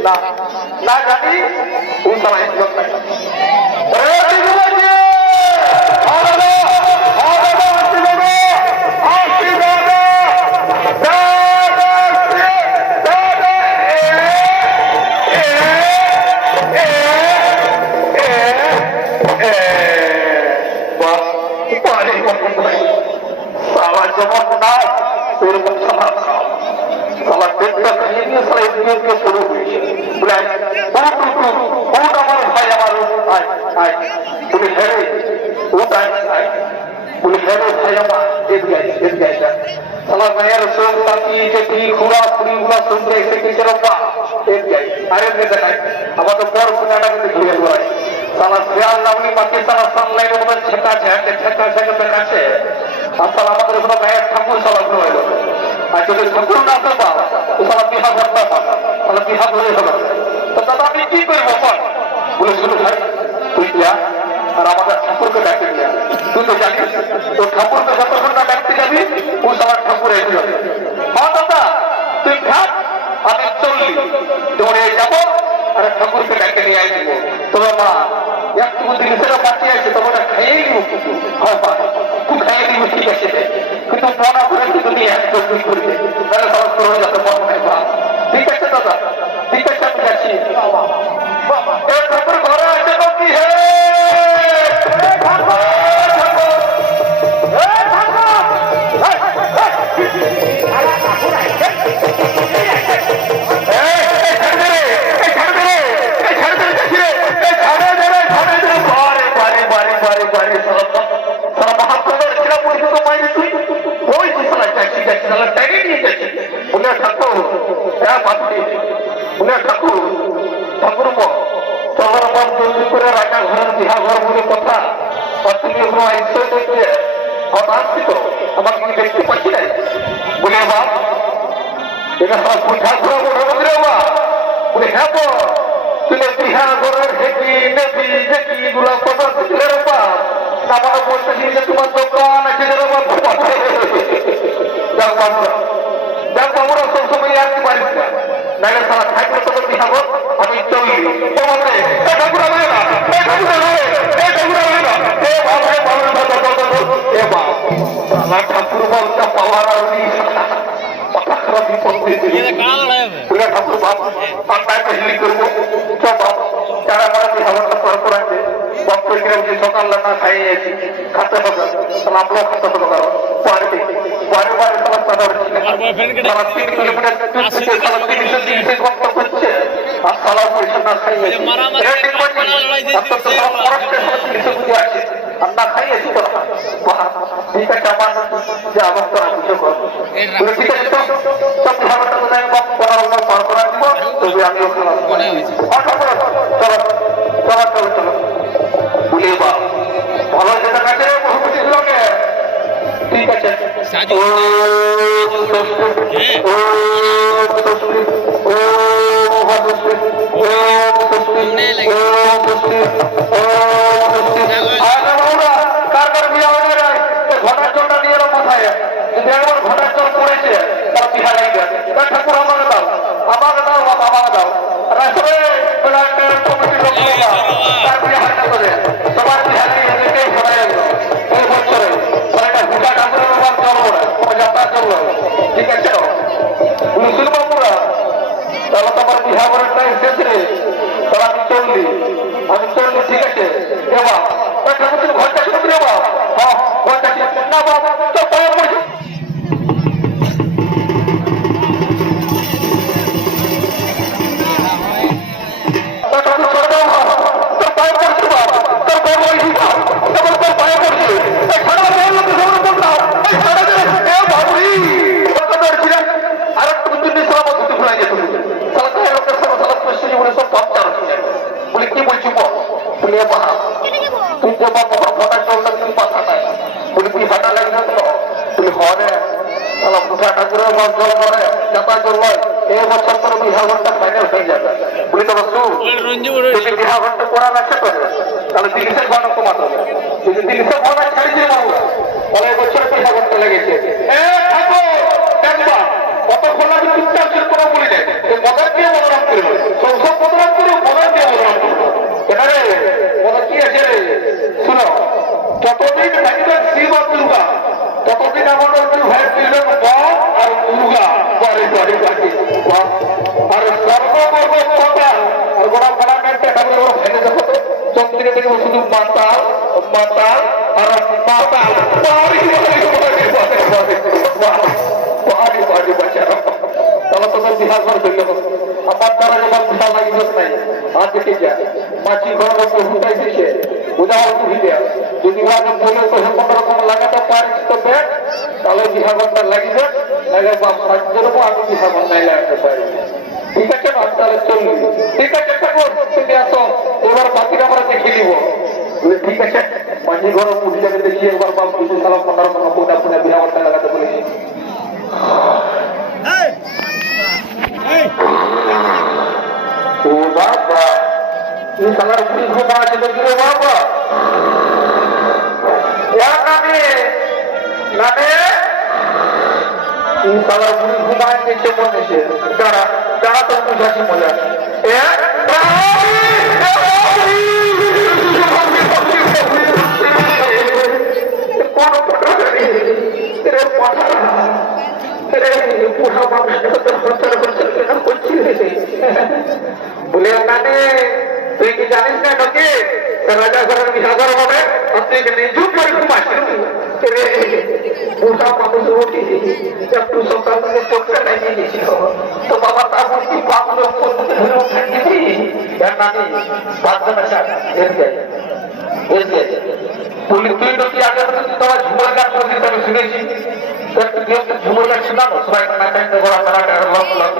না না জানি ও সময় শুরু হয়েছে ভাই আমার তুমি হেরে ও ভাই আমার আমার মায়ের সঙ্গী যেটি খুড়া খুড়িগুলা শুনতে এসে কিছু রব্বা আরে দেখায় আমার তো বড় খুঁটাটাকে ঘিরে দেওয়ায় সালা খেয়াল নামনি মাকে সালা সামলাইনের মতন ছেঁকা ছেঁকে দেখাচ্ছে আর সালা আমাদের কোনো মায়ের ঠাকুর সালা ঘুরে হলো আর যদি ঠাকুর না পাবা তো সালা বিহা ভরতে পাবা তাহলে বিহা ভরে হলো তো দাদা আমি কি করবো বলে শুরু ভাই তুই যা আর আমাদের ঠাকুরকে ডাকতে যা তুই তো জানিস তো ঠাকুরকে যতক্ষণ না ডাকতে যাবি ও সবার ঠাকুর এসে যাবে হ্যাঁ দাদা তুই থাক আমি চললি দৌড়ে যাবো আর ঠাকুরকে ডাকতে নিয়ে আসবো তবে মা একটু জিনিসেরা বাকি আছে তবে ওটা খাইয়ে দিব হ্যাঁ বা তুই খাইয়ে দিব ঠিক আছে কিন্তু মনে করে কিন্তু নিয়ে এক চব্বিশ করবে তাহলে সবার করে যাতে মনে হয় বা ঠিক আছে দাদা ঠিক আছে আমি যাচ্ছি ঠাকুর ঘরে আছে কি হে আমাকে দেখতে পাচ্ছি না বলে বাপ এটা সব বুঝা ঘোরা বলে বলে হ্যাঁ তুলে বিহা ঘরের হেঁটি নেবি দেখি গুলা কথা দিলে রে বাপ আমার বলতে যে তোমার দোকান আছে রে বাপ যাক বাবুরা সবসময় আর কি পারিস না নাহলে সারা থাকলে তোকে বিহা ঘর আমি চললি তোমাকে ঠাকুর হবে না ঠাকুর বলটা পাওয়ার ঠাকুর বাপ পান্তাকে হিলি করবো যারা আমার বিহারটা পর করাছে বক্ত সকাল না খাইয়েছি খাতে হবে তাহলে আমরাও খাতে হবে কারো বারে বারে সবার 3 কিলোমিটার বক্ত করছে আর সালা পয়সা না খাইয়েছি আমরা খাইয়েছি তো ঠিক আছে আমার যে অবস্থা কিছু করবো ঠিক আছে সব ভালোটা পার করা দিব তবে আমি চলো বলি বা ভালো যেটা কাছে বহুপতি লোকে ঠিক আছে ঘটার জলটা নিয়ে মাথায় যদি একবার ঘটার জল পড়েছে তার বিহা লাগবে ঠাকুর আমাকে দাও বাবা আমাকে দাও রাস্তায় কমিটির লোক তার বিয়ে হাতে করে সবার বিহা নিয়ে ঘোরা যাবে এই বছরে একটা ঘুটা ঠাকুরের জল না কোনো যাত্রার জল ঠিক আছে মুসলিম বাবুরা তাহলে তোমার বিহা করার টাইম শেষ রে তাহলে আমি চললি ঠিক আছে দেবা ঠাকুর ঘরটা শুনে দেবা হ্যাঁ ঘরটা না বাবা তো পাওয়া পড়ছে লেগেছে আর সর্বমর্ম মাতাল আর গোড়া ফাড়া কাটতে এখানে ওরা ফেলে দেখো তো চন্দ্রে দেখবো শুধু মাতাল মাতাল আর মাতাল বাড়ি বাড়ি বাড়ি বাচ্চারা তাহলে তোদের বিহার করে দিল আমার দ্বারা যেমন বিশাল লাগিত নাই আর দেখে যা মাছি ঘর হুটাই দিছে উদাহরণ বুঝি দেয়া যদি ওরা বলে তো কোন রকম লাগাতে পারিস তো দেখ তাহলে বিহার ঘরটা লাগিবে নাহলে বাপ সাজ্জের আমি বিহার ঘর নাই লাগাতে পারি ঠিক আছে না তাহলে চলবি ঠিক আছে ঠাকুর তুমি আসো এবার বাকিটা আমরা দেখে নিব ঠিক আছে মাঝি ঘর মহিলাকে দেখি একবার বাপ দুটো সালা 15 টাকা কোটা কোটা বিহার ঘরটা লাগাতে বলেছি ও বাবা এই সালার পুরি ঘুমা আছে দেখি রে বাবা নামে এই সালার পুরি ঘুমা আছে মনে সে তারা তারা তো বুঝাছি মজা বলে মানে তুই কি জানিস না ঢোকে রাজা ঘরের বিহাঘর হবে আর তুই নিজু করে ঘুমাচ্ছিস বুড়া মানুষ উঠি একটু সকাল থেকে চোখটা লাগিয়ে দিয়েছিল তো বাবা তার মধ্যে বাপলো ধরে উঠে দিবি নানি বাচ্চা বাচ্চা তুই তো কি আগে তোমার ঝুমুর গান করছিস আমি শুনেছি ঝুমুর গান শোনাবো সবাই নাচাইতে ঘোরা ফেরা লোক লোক